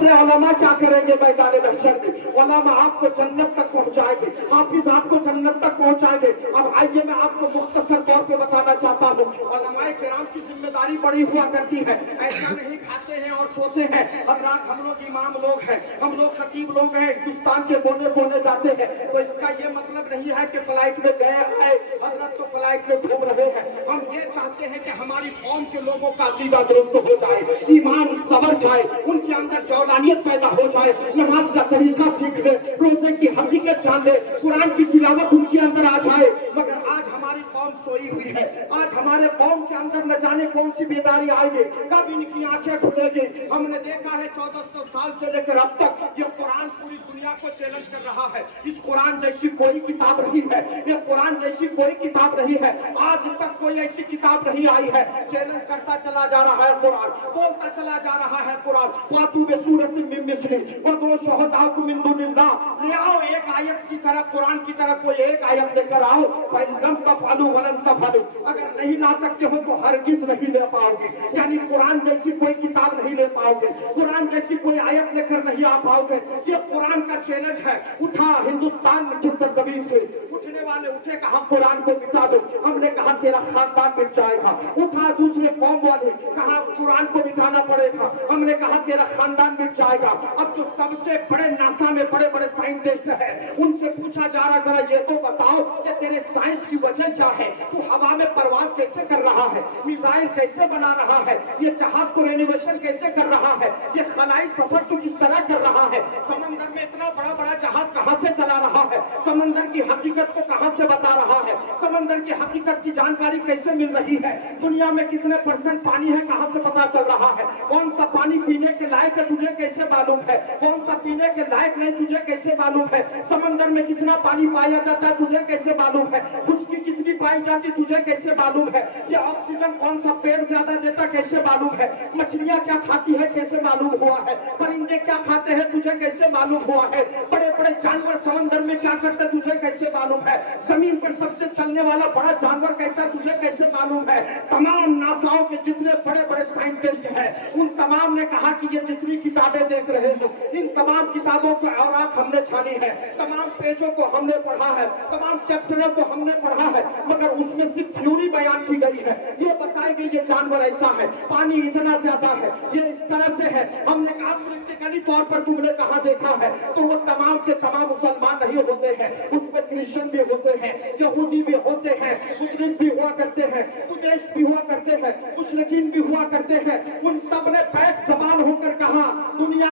फैसले उलमा क्या करेंगे मैदान महशर में? उलमा आपको जन्नत तक पहुंचाएंगे, हाफिज आपको जन्नत तक पहुंचाएंगे। अब आइए मैं आपको मुख्तसर तौर पे बताना चाहता हूँ, उलमाए किराम की जिम्मेदारी बड़ी हुआ करती है। ऐसा नहीं खाते हैं और सोते हैं। अब रात हम लोग इमाम लोग हैं, हम लोग खतीब लोग हैं, हिंदुस्तान के कोने कोने जाते हैं, तो इसका ये मतलब नहीं है कि फ्लाइट में गए आए हजरत तो फ्लाइट में घूम रहे हैं। हम ये चाहते हैं कि हमारी कौम के लोगों का अकीदा दुरुस्त हो जाए, ईमान सवर जाए, उनके अंदर जौलानियत पैदा हो जाए, नमाज का तरीका सीख ले, रोजे की हकीकत जान ले, कुरान की तिलावत उनके अंदर आ जाए। मगर आज हमारी कौम सोई हुई है। आज हमारे कौम के अंदर न जाने कौन सी बेदारी आएगी, कब इनकी आंखें खुलेगी। हमने देखा है 1400 साल से लेकर अब तक ये कुरान पूरी दुनिया को चैलेंज कर रहा है। इस कुरान जैसी कोई किताब नहीं है, ये कुरान जैसी कोई किताब नहीं है। आज तक कोई ऐसी किताब नहीं आई है। चैलेंज करता चला जा रहा है कुरान, बोलता चला जा रहा है कुरान। फातू बेसूरत मिन मिस्ली व दो शुहदाकुम मिन दुनिल्लाह, ले आओ एक आयत की तरह, कुरान की तरह कोई एक आयत लेकर आओ। फइल्लम तफअलू वलन तफअलू, अगर नहीं ला सकते हो तो हरगिज नहीं ले पाओगे। यानी कुरान जैसी कोई किताब नहीं ले पाओगे, कुरान जैसी कोई आयत लेकर नहीं आ पाओगे। ये कुरान का चैलेंज है। उठा हिंदुस्तान की सरजमीन से उठने वाले उठे, कहा कुरान को मिटा दो। हमने कहा तेरा खानदान मिट जाएगा। उठा दूसरे कौम वाले, कहा कुरान को मिटाना पड़ेगा। हमने कहा तेरा खानदान मिट जाएगा। अब जो सबसे बड़े नासा में बड़े बड़े साइंटिस्ट है, उनसे पूछा जा रहा, जरा ये तो बताओ कि तेरे साइंस की वजह क्या है? तू हवा में परवाज कैसे कर रहा है, मिसाइल कैसे बना रहा है, ये जहाज को रेनोवेशन कैसे कर रहा है, ये खलाई सफर तू किस तरह कर रहा है, समंदर में इतना बड़ा बड़ा जहाज कहां से चला रहा है, समंदर की हकीकत को कहां से बता रहा है, समंदर की हकीकत की जानकारी कैसे मिल रही है, दुनिया में कितने % पानी है कहां से पता चल रहा है, कौन सा पानी पीने के लायक है तुझे कैसे मालूम है, कौन सा पीने के लायक नहीं तुझे कैसे मालूम है, समंदर में कितना पानी पाया जाता है तुझे कैसे मालूम है, खुश्की कितनी पाई जाती तुझे कैसे मालूम है, ये ऑक्सीजन कौन सा पेड़ ज्यादा देता कैसे मालूम है, मछलियां क्या खाती है कैसे मालूम हुआ है, परिंदे क्या खाते हैं तुझे कैसे मालूम हुआ है, बड़े बड़े जानवर समंदर में क्या करते तुझे कैसे मालूम है, जमीन पर सबसे चलने वाला बड़ा जानवर कैसा तुझे कैसे मालूम है। तमाम नासाओं के जितने बड़े बड़े साइंटिस्ट हैं, उन तमाम ने कहा कि ये जितनी किताबें देख रहे हो, इन तमाम किताबों को औरात हमने छानी है, तमाम पेजों को हमने पढ़ा है, तमाम चैप्टरों को हमने पढ़ा है, मगर उसमें सिर्फ थ्योरी बयान की गई है। ये बताई गई ये जानवर ऐसा है, पानी इतना ज्यादा है, ये इस तरह से है। हमने कहा प्रैक्टिकली तौर पर तुमने कहा देखा है, तो वो तमाम के तमाम मुसलमान नहीं होते हैं, उसमें क्रिश्चियन भी होते हैं, यहूदी भी होते हैं, मुस्लिम भी हुआ करते हैं, बुद्धिस्ट भी हुआ करते हैं, मुशरिकीन भी हुआ करते हैं। उन सब ने पैक जबान होकर कहा दुनिया